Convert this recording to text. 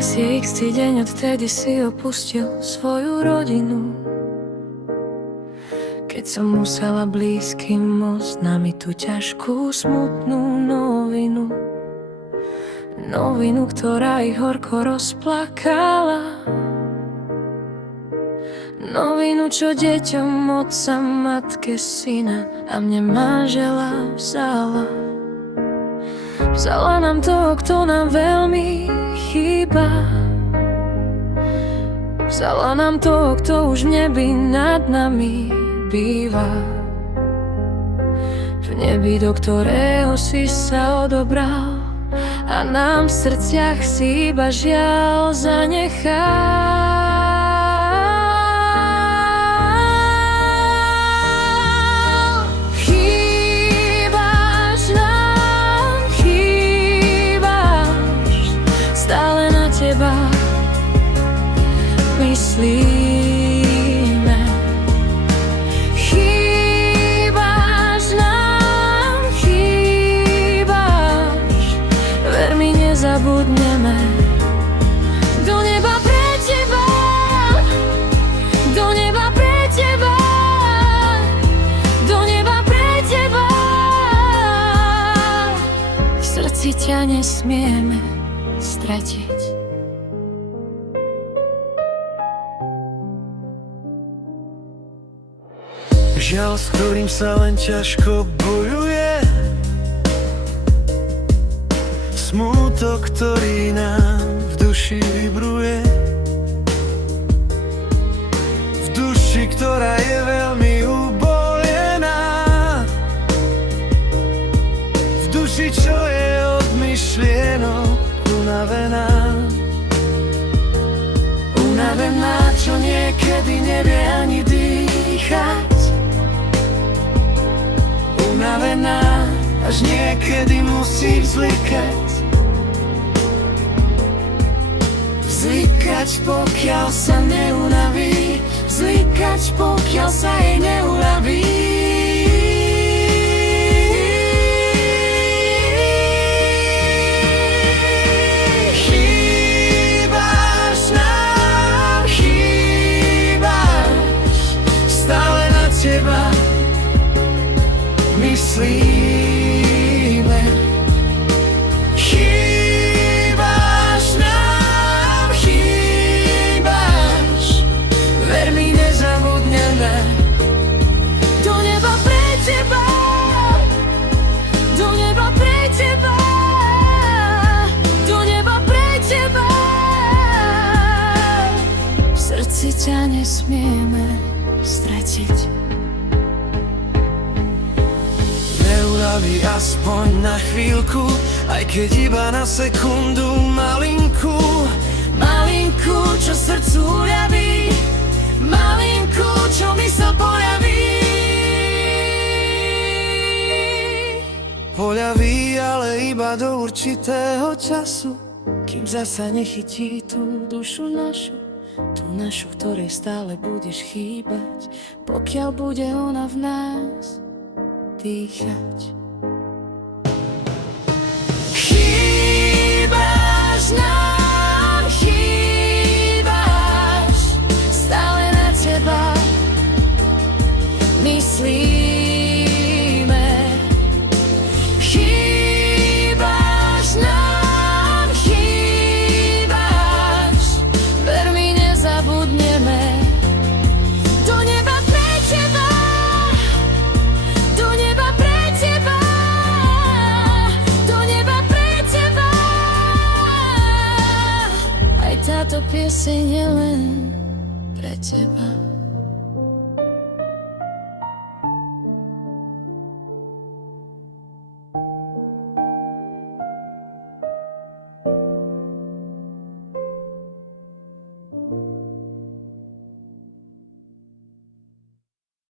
Dnes je x deň, odtedy si opustil svoju rodinu. Keď som musela blízkym oznámiť tú ťažkú, smutnú novinu. Novinu, ktorá ich horko rozplakala. Novinu, čo deťom otca, matke, syna a mne manžela vzala. Vzala nám toho, kto nám veľmi chýba. Vzala nám toho, kto už v nebi nad nami býva. V nebi, do ktorého si sa odobral a nám v srdciach si iba žiaľ zanechal. Teba myslíme. Chýbaš nám, chýbaš, ver mi, nezabudneme. Do neba pre teba, do neba pre teba, do neba pre teba. V srdci ťa nesmieme stratiť. Žiaľ, s ktorým sa len ťažko bojuje, smútok, ktorý nám v duši vibruje, v duši, ktorá je veľmi ubolená, v duši, čo je od myšlienok unavená. Unavená, čo niekedy nevie ani dýchať. Unavená, až niekedy musí vzlikať. Vzlikať, pokiaľ sa neunaví. Vzlikať, pokiaľ sa jej neunaví. Chýbaš nám, chýbaš, stále na teba myslíme. Chýbaš nám, chýbaš, ver mi, nezabudneme. Do neba pre teba, do neba pre teba, do neba pre teba. V srdci ťa nesmieme stratiť. Neuľaví aspoň na chvíľku, aj keď iba na sekundu malinku. Malinku, čo srdcu uľaví, malinku, čo mysl poľaví. Poľaví, ale iba do určitého času, kým zasa nechytí tú dušu našu. Tú našu, ktorej stále budeš chýbať, pokiaľ bude ona v nás dýchať. Chýbaš nám, chýbaš, stále na teba myslíme. Chýbaš nám, chýbaš, ver mi, nezabudneme. Do neba pre teba, do neba pre teba, do neba pre teba. Aj táto pieseň je len pre teba.